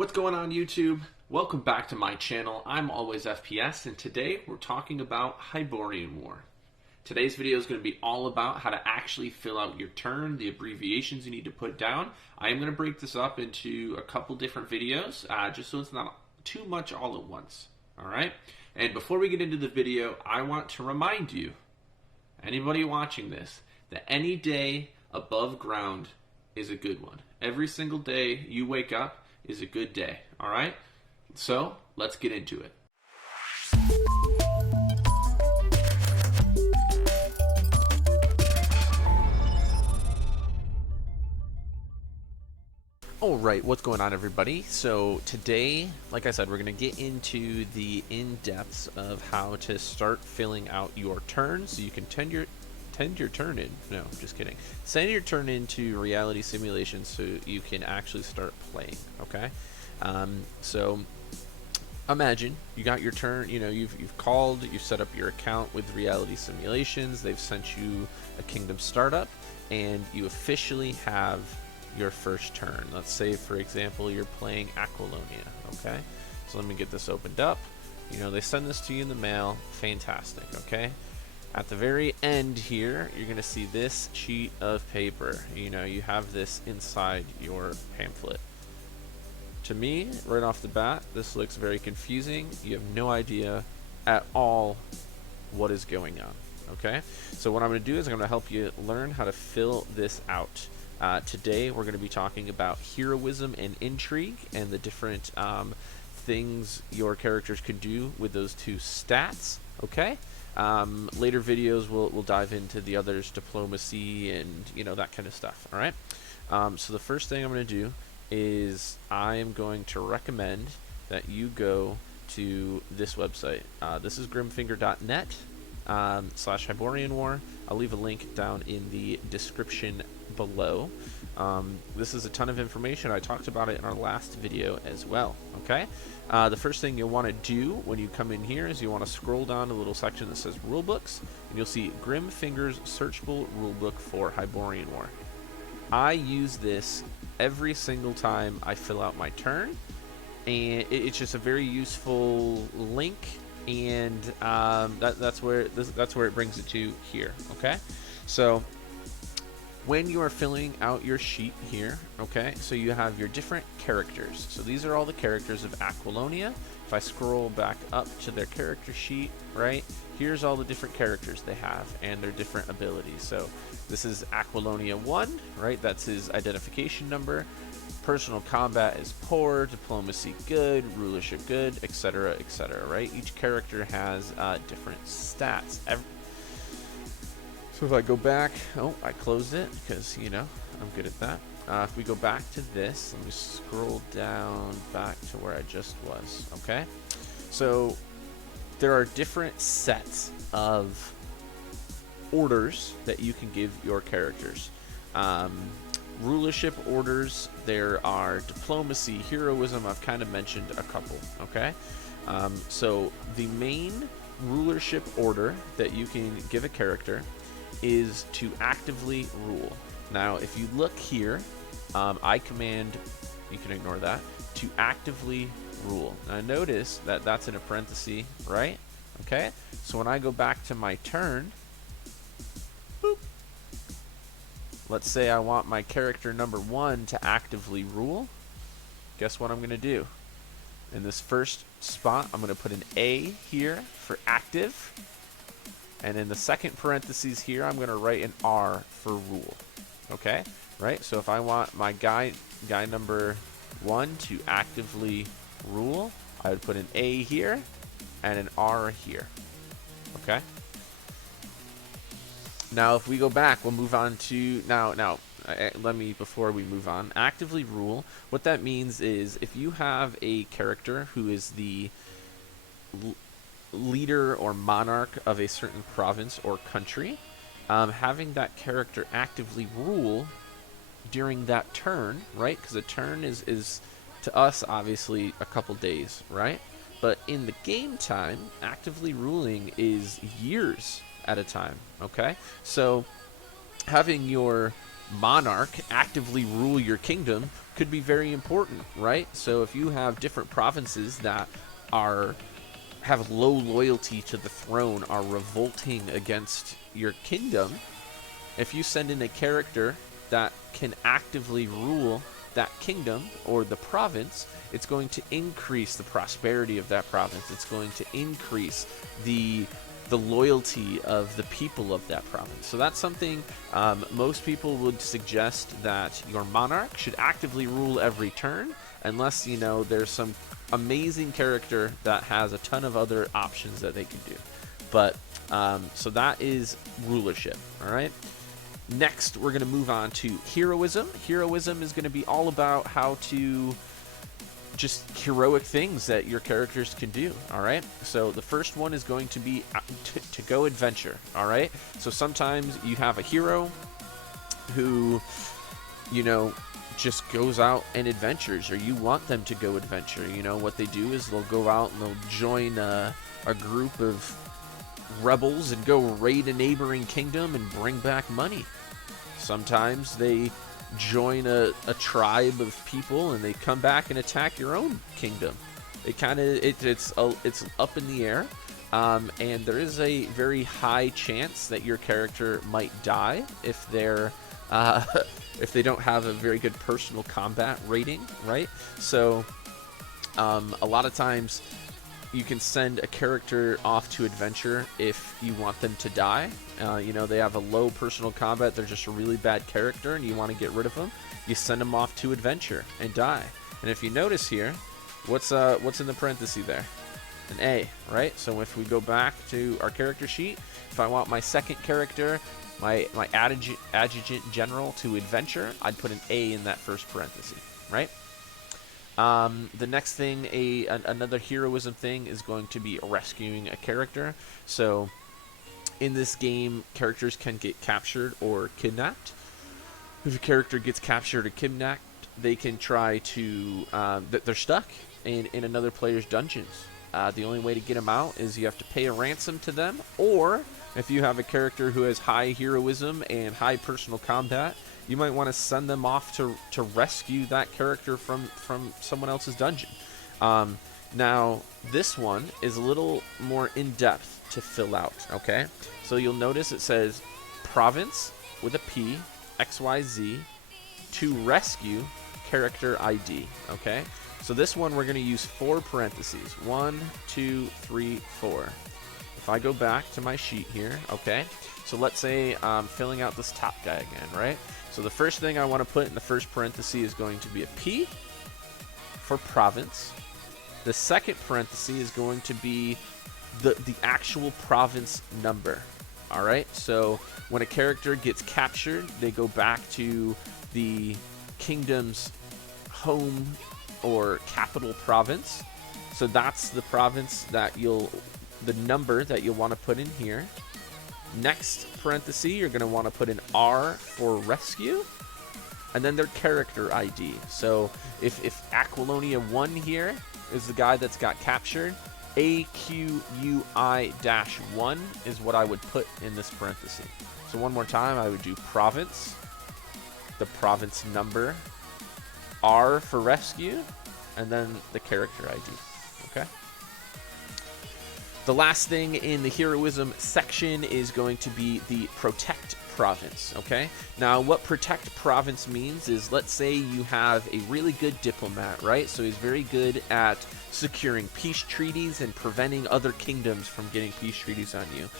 What's going on YouTube? Welcome back to my channel. I'm Always FPS, and today we're talking about Hyborian War. Today's video is going to be all about how to actually fill out your turn, the abbreviations you need to put down. I am going to break this up into a couple different videos, just so it's not too much all at once. Alright? And before we get into the video, I want to remind you, anybody watching this, that any day above ground is a good one. Every single day you wake up is a good day, alright? So, let's get into it. Alright, what's going on everybody? So today, like I said, we're going to get into the in-depths of how to start filling out your turn so you can tend your turn in. No, just kidding. Send your turn into reality simulation so you can actually start playing, okay? So imagine you got your turn, you've called, you've set up your account with reality simulations, they've sent you a kingdom startup, and you officially have your first turn. Let's say, for example, you're playing Aquilonia, okay? So let me get this opened up. They send this to you in the mail. Fantastic, okay? At the very end here, you're going to see this sheet of paper. You have this inside your pamphlet. To me, right off the bat, this looks very confusing. You have no idea at all what is going on, okay? So what I'm going to do is I'm going to help you learn how to fill this out. Today, we're going to be talking about heroism and intrigue and the different things your characters can do with those two stats, okay? Later videos we'll dive into the others, diplomacy and that kind of stuff. All right. So the first thing I'm going to do is I am going to recommend that you go to this website. This is grimfinger.net / Hyborian War. I'll leave a link down in the description below. This is a ton of information. I talked about it in our last video as well. Okay. The first thing you'll want to do when you come in here is you want to scroll down to a little section that says Rulebooks, and you'll see Grimfinger's Searchable Rulebook for Hyborian War. I use this every single time I fill out my turn, and it's just a very useful link, and that's where it brings it to here. Okay, so when you are filling out your sheet here, okay, so you have your different characters. So these are all the characters of Aquilonia. If I scroll back up to their character sheet, right, here's all the different characters they have and their different abilities. So this is Aquilonia 1, right, that's his identification number. Personal combat is poor, diplomacy good, rulership good, etc., etc., right? Each character has different stats. So if I go back, I closed it because, I'm good at that. If we go back to this, let me scroll down back to where I just was, okay? So there are different sets of orders that you can give your characters. Rulership orders, there are diplomacy, heroism, I've kind of mentioned a couple, okay? So the main rulership order that you can give a character is to actively rule. Now, if you look here, I command, you can ignore that, to actively rule. Now, notice that that's in a parenthesis, right? Okay, so when I go back to my turn, boop, let's say I want my character number 1 to actively rule. Guess what I'm going to do? In this first spot, I'm going to put an A here for active. And in the second parentheses here, I'm going to write an R for rule. Okay? Right? So if I want my guy number 1 to actively rule, I would put an A here and an R here. Okay? Now, if we go back, we'll move on to... before we move on, actively rule, what that means is if you have a character who is the leader or monarch of a certain province or country, having that character actively rule during that turn, right? Because a turn is to us obviously a couple days, right? But in the game time, actively ruling is years at a time, okay? So having your monarch actively rule your kingdom could be very important, right? So if you have different provinces that are have low loyalty to the throne, are revolting against your kingdom, if you send in a character that can actively rule that kingdom or the province, it's going to increase the prosperity of that province. It's going to increase the loyalty of the people of that province. So that's something most people would suggest, that your monarch should actively rule every turn, unless, you know, there's some amazing character that has a ton of other options that they can do. But so that is rulership. All right. Next, we're going to move on to heroism. Heroism is going to be all about how to just heroic things that your characters can do. All right. So the first one is going to be to go adventure. All right. So sometimes you have a hero who, you know, just goes out and adventures, or you want them to go adventure. You know, what they do is they'll go out and they'll join a group of rebels and go raid a neighboring kingdom and bring back money. Sometimes they join a tribe of people and they come back and attack your own kingdom. It kind of it's up in the air, and there is a very high chance that your character might die if they're if they don't have a very good personal combat rating, right? So a lot of times you can send a character off to adventure if you want them to die. You know, they have a low personal combat, they're just a really bad character and you want to get rid of them. You send them off to adventure and die. And if you notice here, what's in the parenthesis there? An A, right? So if we go back to our character sheet, if I want my second character, my adjutant general, to adventure, I'd put an A in that first parenthesis, right? The next thing, another heroism thing, is going to be rescuing a character. So in this game, characters can get captured or kidnapped. If a character gets captured or kidnapped, they can try to they're stuck in another player's dungeons. The only way to get them out is you have to pay a ransom to them, or if you have a character who has high heroism and high personal combat, you might want to send them off to rescue that character from someone else's dungeon. Now, this one is a little more in-depth to fill out, okay? So you'll notice it says province with a P, XYZ, to rescue character ID, okay? So this one we're going to use 4 parentheses. 1, 2, 3, 4. If I go back to my sheet here, okay? So let's say I'm filling out this top guy again, right? So the first thing I want to put in the first parenthesis is going to be a P for province. The second parenthesis is going to be the actual province number. All right, so when a character gets captured, they go back to the kingdom's home or capital province. So that's the province that the number that you'll want to put in here. Next parenthesis, you're going to want to put an R for rescue, and then their character ID. So if Aquilonia 1 here is the guy that's got captured, AQUI-1 is what I would put in this parenthesis. So one more time, I would do province, the province number, R for rescue, and then the character ID. Okay? The last thing in the heroism section is going to be the protect province, okay? Now, what protect province means is, let's say you have a really good diplomat, right? So he's very good at securing peace treaties and preventing other kingdoms from getting peace treaties on you.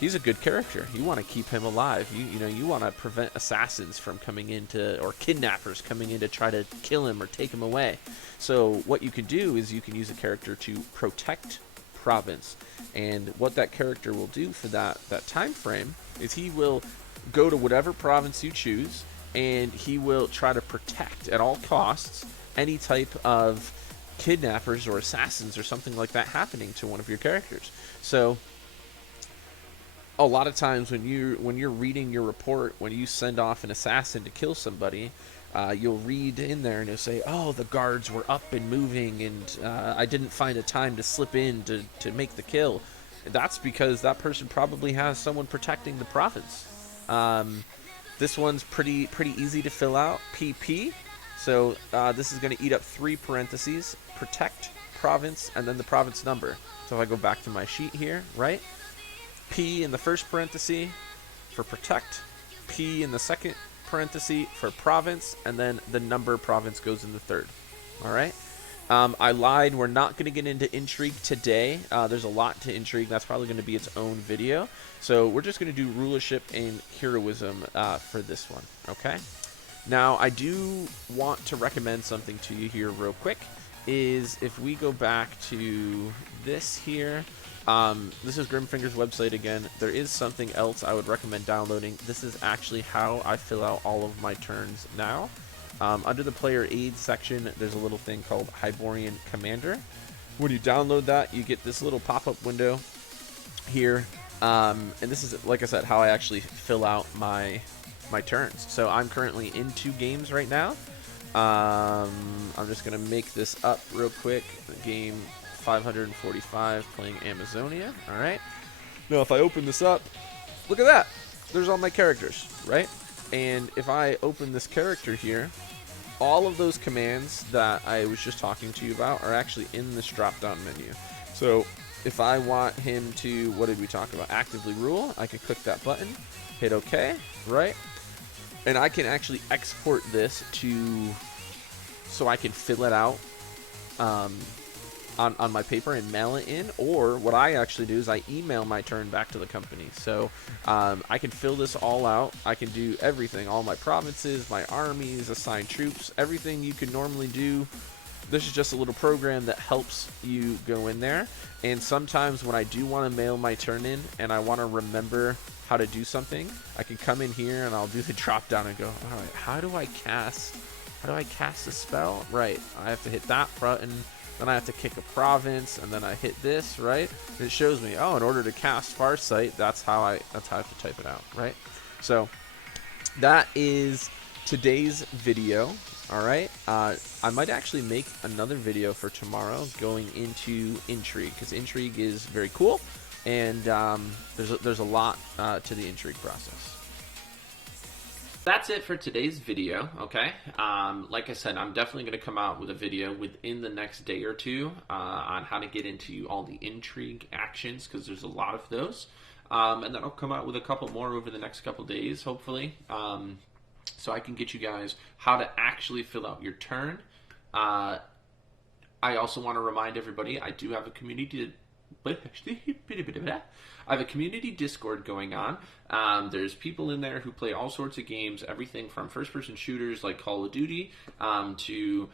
He's a good character. You want to keep him alive. You want to prevent assassins from coming into, or kidnappers coming in to try to kill him or take him away. So what you can do is you can use a character to protect province, and what that character will do for that time frame is he will go to whatever province you choose, and he will try to protect at all costs any type of kidnappers or assassins or something like that happening to one of your characters. So a lot of times when you're reading your report, when you send off an assassin to kill somebody, you'll read in there and it'll say, oh, the guards were up and moving, and I didn't find a time to slip in to make the kill. That's because that person probably has someone protecting the province. This one's pretty easy to fill out. PP. So this is going to eat up 3 parentheses. Protect, province, and then the province number. So if I go back to my sheet here, right? P in the first parenthesis for protect. P in the second parenthesis for province, and then the number province goes in the third. All right. I lied. We're not going to get into intrigue today. There's a lot to intrigue. That's probably going to be its own video. So we're just going to do rulership and heroism for this one. Okay. Now, I do want to recommend something to you here real quick. Is if we go back to this here. This is Grimfinger's website again. There is something else I would recommend downloading. This is actually how I fill out all of my turns now. Under the player aid section, there's a little thing called Hyborian Commander. When you download that, you get this little pop-up window here. And this is, like I said, how I actually fill out my turns. So I'm currently in 2 games right now. I'm just going to make this up real quick. Game 545, playing Amazonia. All right. Now, if I open this up, look at that. There's all my characters, right? And if I open this character here, all of those commands that I was just talking to you about are actually in this drop-down menu. So if I want him to, what did we talk about? Actively rule, I can click that button, hit OK, right? And I can actually export this to, so I can fill it out on my paper and mail it in, or what I actually do is I email my turn back to the company. So I can fill this all out. I can do everything, all my provinces, my armies, assign troops, everything you can normally do. This is just a little program that helps you go in there. And sometimes when I do want to mail my turn in and I want to remember how to do something, I can come in here and I'll do the drop down and go, all right, how do I cast a spell? Right, I have to hit that button. Then I have to kick a province, and then I hit this, right? And it shows me, oh, in order to cast Farsight, that's how I have to type it out, right? So that is today's video. All right. I might actually make another video for tomorrow going into intrigue, because intrigue is very cool, and there's a lot to the intrigue process. That's it for today's video, okay? Like I said, I'm definitely going to come out with a video within the next day or two on how to get into all the intrigue actions, because there's a lot of those. And then I'll come out with a couple more over the next couple days, hopefully, so I can get you guys how to actually fill out your turn. I also want to remind everybody, I do have a community I have a community Discord going on. There's people in there who play all sorts of games, everything from first-person shooters like Call of Duty to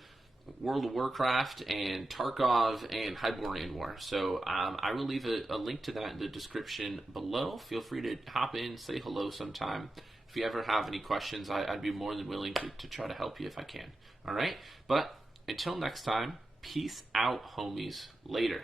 World of Warcraft and Tarkov and Hyborian War. So I will leave a link to that in the description below. Feel free to hop in, say hello sometime. If you ever have any questions, I'd be more than willing to try to help you if I can. All right? But until next time, peace out, homies. Later.